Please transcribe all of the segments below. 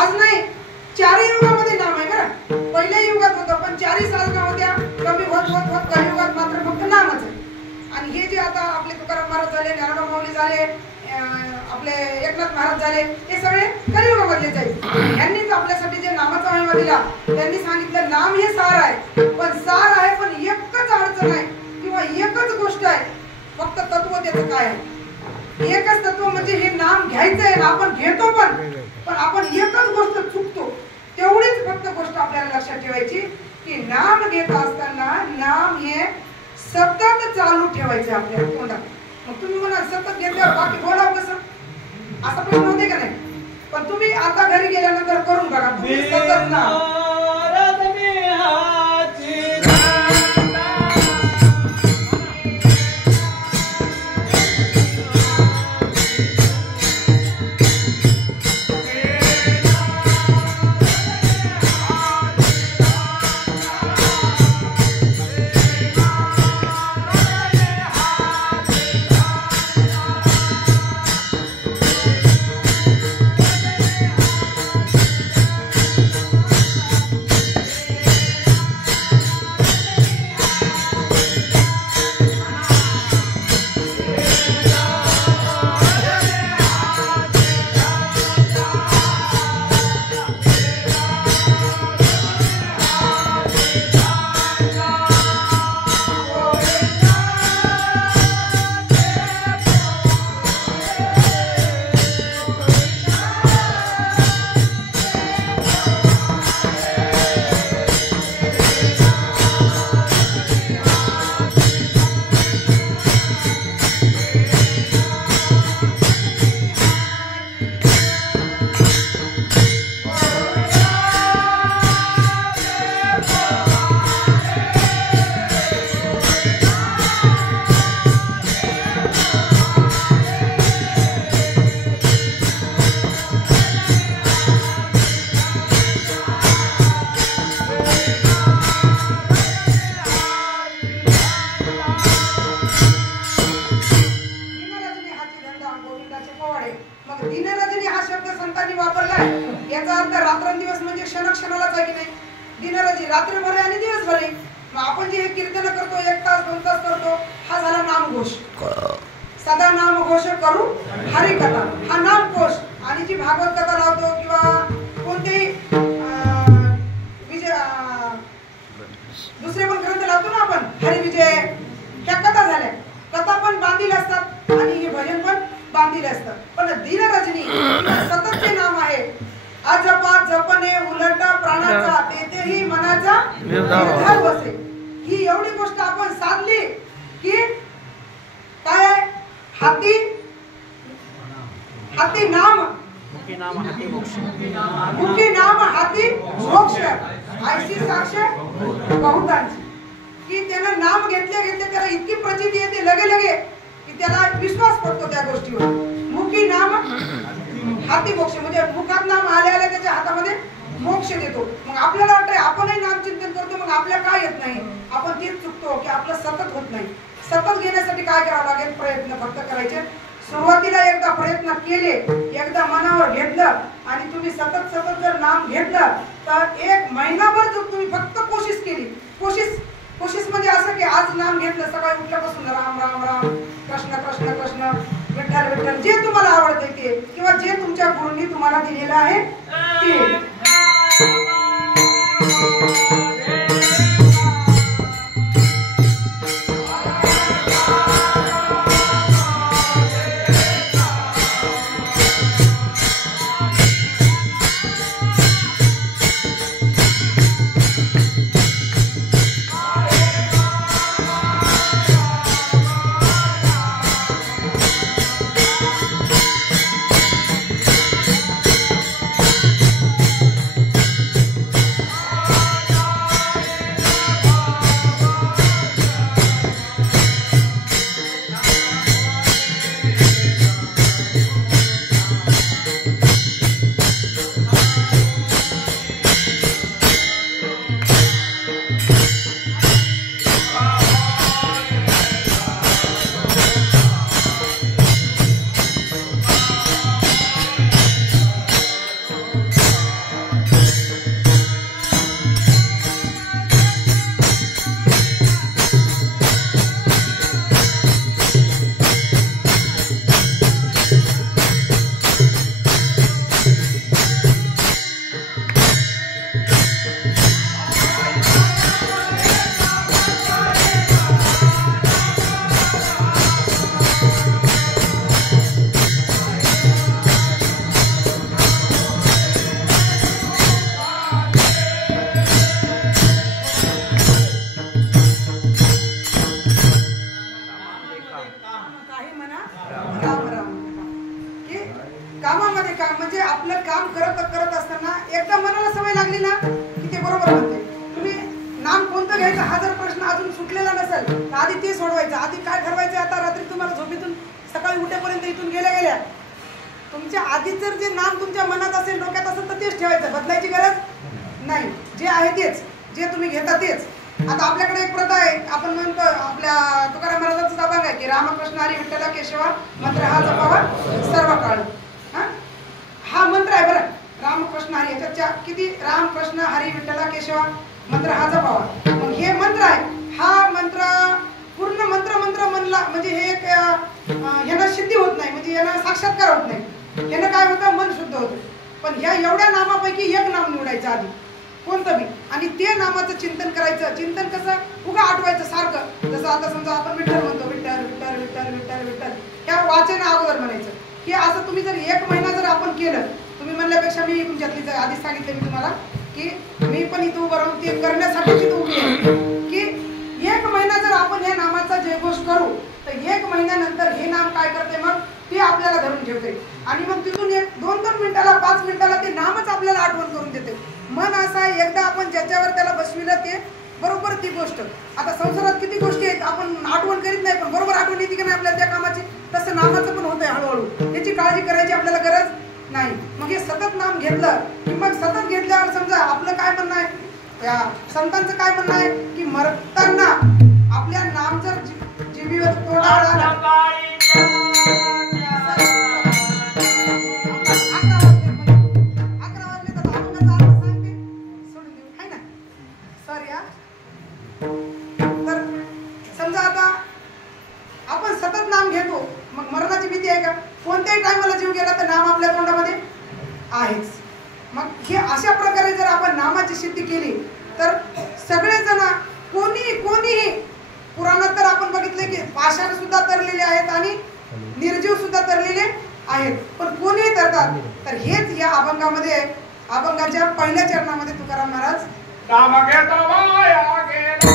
आज नाही, चारही युगामध्ये नाम आहे बरं. पहिल्या युगात होतं पण चारही साधना होत्या, कमी होत होत होत कलियुगात मात्र फक्त नामच आहे. आणि हे जे आता आपले तुकाराम महाराज झाले, ज्ञानोबा माऊली झाले, आपले एकनाथ महाराज झाले, हे सगळे कलियुगामधले जाईल. यांनीच आपल्यासाठी जे नामाचा महिमा दिला, त्यांनी सांगितलं नाम हे सार आहे. पण सार आहे पण एकच अडचण आहे किंवा एकच गोष्ट आहे, फक्त तत्व त्याचं काय आहे. एकच तत्व म्हणजे हे नाम घ्यायचंय ना, आपण घेतो पण आपण एकच गोष्ट चुकतो. तेवढीच फक्त गोष्ट आपल्याला लक्षात ठेवायची की नाम घेत असताना नाम हे सतत चालू ठेवायचे आपल्या तोंडात. मग तुम्ही म्हणा सतत घेतल्यावर बाकी बोलावं कसं, असा प्रश्न होते का नाही. पण तुम्ही आता घरी गेल्यानंतर करून बघा, तुम्ही सतत नाम ही एवढी गोष्ट आपण साधली की काय हाती हाती नाम मुखी नाम हाती मोक्ष, मुखी नाम हाती मोक्ष, ऐशी साक्ष बहुतांची. की त्यानं नाम घेतले घेतले त्याला इतकी प्रचिती येते लगे लगे की त्याला विश्वास पडतो त्या गोष्टीवर. मुखी नाम हाती मोक्ष म्हणजे मुखात नाम आले आले त्याच्या हातामध्ये मोक्ष देतो. मग आपल्याला वाटतंय आपणही नाम चिंतन करतो, मग आपल्याला काय येत नाही, आपण तेच चुकतो की आपलं सतत होत नाही. सतत घेण्यासाठी काय करावं लागेल, प्रयत्न फक्त करायचे. सुरुवातीला एकदा प्रयत्न केले, एकदा मनावर घेतलं आणि तुम्ही सतत सतत जर नाम घेतलं तर एक महिनाभर जर तुम्ही फक्त कोशिश केली, कोशिश म्हणजे असं की आज नाम घेतलं, सकाळी उठल्यापासून राम राम राम, कृष्ण कृष्ण कृष्ण, विठ्ठल विठ्ठल, जे तुम्हाला आवडते ते किंवा जे तुमच्या गुरूंनी तुम्हाला दिलेलं आहे ते. काम करत असताना एकदा मनाला सवय लागली ना की ते बरोबर म्हणते. तुम्ही नाम कोणतं घ्यायचं हा जर प्रश्न अजून सुटलेला नसेल तर आधी ते सोडवायचं. आधी काय ठरवायचं, आता रात्री तुम्हाला झोपेतून सकाळी उठेपर्यंत इथून गेल्या तुमच्या आधीच जर जे नाम तुमच्या मनात असेल, डोक्यात असेल तर तेच ठेवायचं, बदलायची गरज नाही. जे आहे तेच, जे तुम्ही घेता तेच. आता आपल्याकडे एक प्रथा आहे, आपण म्हणतो आपल्या तुकाराम महाराजांचा अभंग आहे की रामकृष्ण हरी विठ्ठला केशवा मंत्र हा जपावा सर्व काळ. हा मंत्र आहे बरं, रामकृष्ण हरी. याच्यात किती रामकृष्ण हरी विठ्ठला केशवा मंत्र हा जपावा. मग हे मंत्र आहे, हा मंत्र पूर्ण मंत्र म्हणला म्हणजे हे एक ह्यानं सिद्धी होत नाही, म्हणजे यानं साक्षात्कार होत नाही. यानं काय होतं, मन शुद्ध होतं. पण ह्या एवढ्या नामापैकी एक नाम निवडायचं आधी कोणतं बी, आणि ते नामाचं चिंतन करायचं. चिंतन कसं, उगा आठवायचं सारखं. जसं आता समजा आपण विठ्ठल म्हणतो, विठ्ठल विठ्ठल विठ्ठल विठ्ठल विठ्ठल, ह्या वाचन अगोदर म्हणायचं. हे असं तुम्ही जर 1 महिना जर आपण केलं, तुम्ही म्हणल्यापेक्षा मी तुमच्यातली आधीच सांगितलं मी तुम्हाला की मी पण इथं उभं राहून ते करण्यासाठी तिथं उभी आहे की 1 महिना जर आपण ह्या नामाचा जयघोष करू तर 1 महिन्यानंतर हे नाम काय करते, मग ते आपल्याला धरून ठेवते. आणि मग तिथून 2-2 मिनिटाला 5 मिनिटाला ते नामच आपल्याला आठवण करून देते. मन असं आहे, एकदा आपण ज्याच्यावर त्याला बसविलं ते बरोबर ती गोष्ट. आता संसारात किती गोष्टी आहेत आपण आठवण करीत नाही, पण बरोबर आठवण येते की नाही आपल्याला त्या कामाची, तसं नामाचं पण होतंय हळूहळू. याची काळजी करायची आपल्याला गरज नाही. मग हे सतत नाम घेतलं की मग सतत घेतल्यावर समजा आपलं काय म्हणणं आहे, त्या संतांचं काय म्हणणं आहे की मरताना आपल्या नाम जर जीवीवर तोडा आला, 11 वाजले तर अभंगाचा अर्थ सांगते, सोडून देऊ आहे ना सर. या तर समजा आता आपण सतत नाम घेतो, मग मरणाची भीती आहे का? कोणत्याही टायमाला जीव गेला तर नाम आपल्या तोंडामध्ये आहेच. मग हे अशा प्रकारे जर आपण नामाची सिद्धी केली तर सगळेजण कोणीही पुराणात तर आपण बघितले की पाषाण सुद्धा तरलेले आहेत आणि निर्जीव सुद्धा तरलेले आहेत, पण कोणीही तरतात. तर हेच या अभंगामध्ये, अभंगाच्या पहिल्या चरणामध्ये तुकाराम महाराज नाम घेता वाया गेला.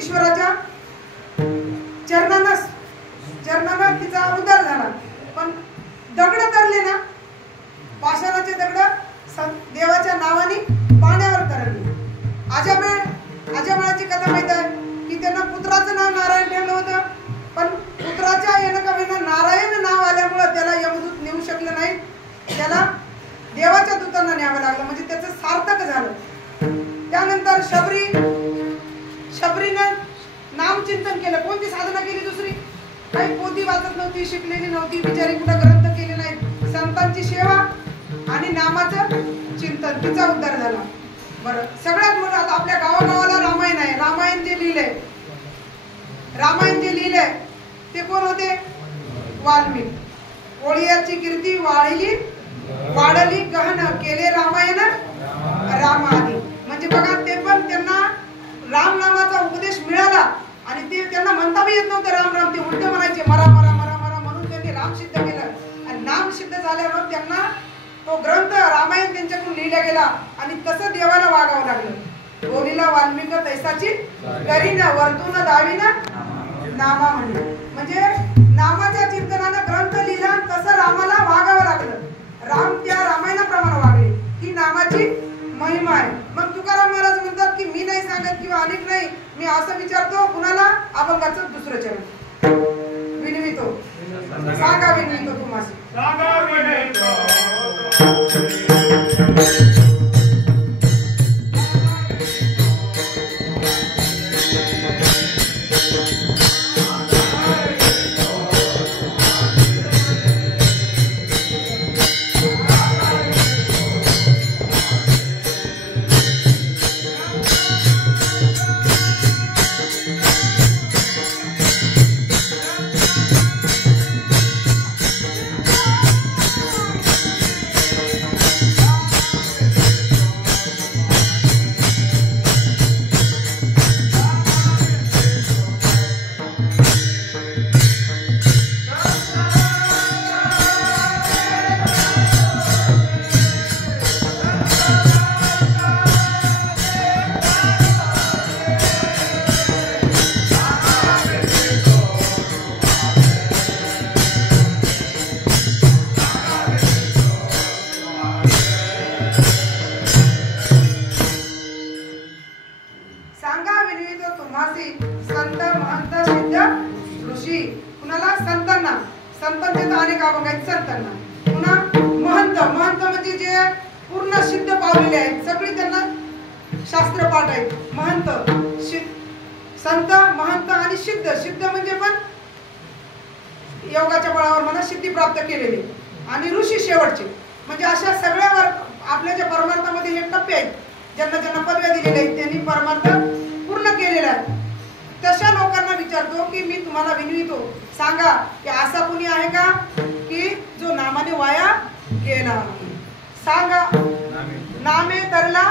ईश्वराच्या चरणानं तिचा उद्धार झाला, पण दगड तरले ना, पाषाणाचे दगड देवाच्या नावाने पाण्यावर तरले. अजाबाळाची कथा माहित आहे की त्यांना पुत्राचं नाव नारायण ठेवलं होतं, पण पुत्राच्या येणं नारायण नाव आल्यामुळे त्याला यमदूत नेऊ शकलं नाही, त्याला देवाच्या दूतांना न्यावं लागलं, म्हणजे त्याचं सार्थक त्याच्यानंतर शबरीनं नाम चिंतन केलं. कोणती साधना केली? दुसरी काही पोथी वाचत नव्हती, शिकलेली नव्हती, बिचारी कुठं ग्रंथ केले नाहीत. संतांची सेवा आणि नामाचं चिंतन, तिचा उद्धार झाला. बरं, सगळ्यात मोठं आता आपल्या गावागावाला रामायण आहे. रामायण जे लिहिलंय ते कोण होते? वाल्मिक. ओळियाची कीर्ती वाढली गहन, केले रामायण रामादी. म्हणजे बघा, ते पण त्यांना राम नामाचा उपदेश मिळाला आणि ते त्यांना म्हणता बी येत नव्हतं राम राम, ते उलटे म्हणायचे मरा मरा मरा मरा, म्हणून त्यांनी राम सिद्ध केलं. आणि नाम सिद्ध झाल्यावर त्यांना तो ग्रंथ रामायण त्यांच्याकडून लिहिला गेला आणि तसं देवाला वागावं लागलं. बोलीला वाल्मिक तैसाची करीन, वर्तून दावीन नामा म्हणले. म्हणजे नामाच्या चिंतनानं ग्रंथ लिहिला, तसं रामाला वागावं लागलं. राम त्या रामायणाप्रमाणे वागले. ही नामाची महिमा आहे. मग तुकाराम महाराज म्हणतात की मी नाही सांगत किंवा अनेक नाही, मी असं विचारतो कुणाला? अभंगाचं दुसरं चरण विनवितो. सांगा विनवितो तुम्हाला. संतांचे तर अनेक अभंग आहेत संतांना. पुन्हा महंत म्हणजे जे पूर्ण सिद्ध पावलेले आहेत, सगळी त्यांना शास्त्र पाठ आहेत. महंत, संत, महंत आणि सिद्ध म्हणजे पण योगाच्या बळावर म्हणा सिद्धी प्राप्त केलेले, आणि ऋषी शेवटचे. म्हणजे अशा सगळ्यावर आपल्या ज्या परमार्थामध्ये हे टप्पे आहेत, ज्यांना ज्यांना पदव्या दिलेल्या आहेत, त्यांनी परमार्थ पूर्ण केलेला आहे. तशा लोकांना विचारतो की मी तुम्हाला विनवितो, सांगा की असा कुणी आहे का की जो नामाने वाया गेला? सांगा. नामे तरला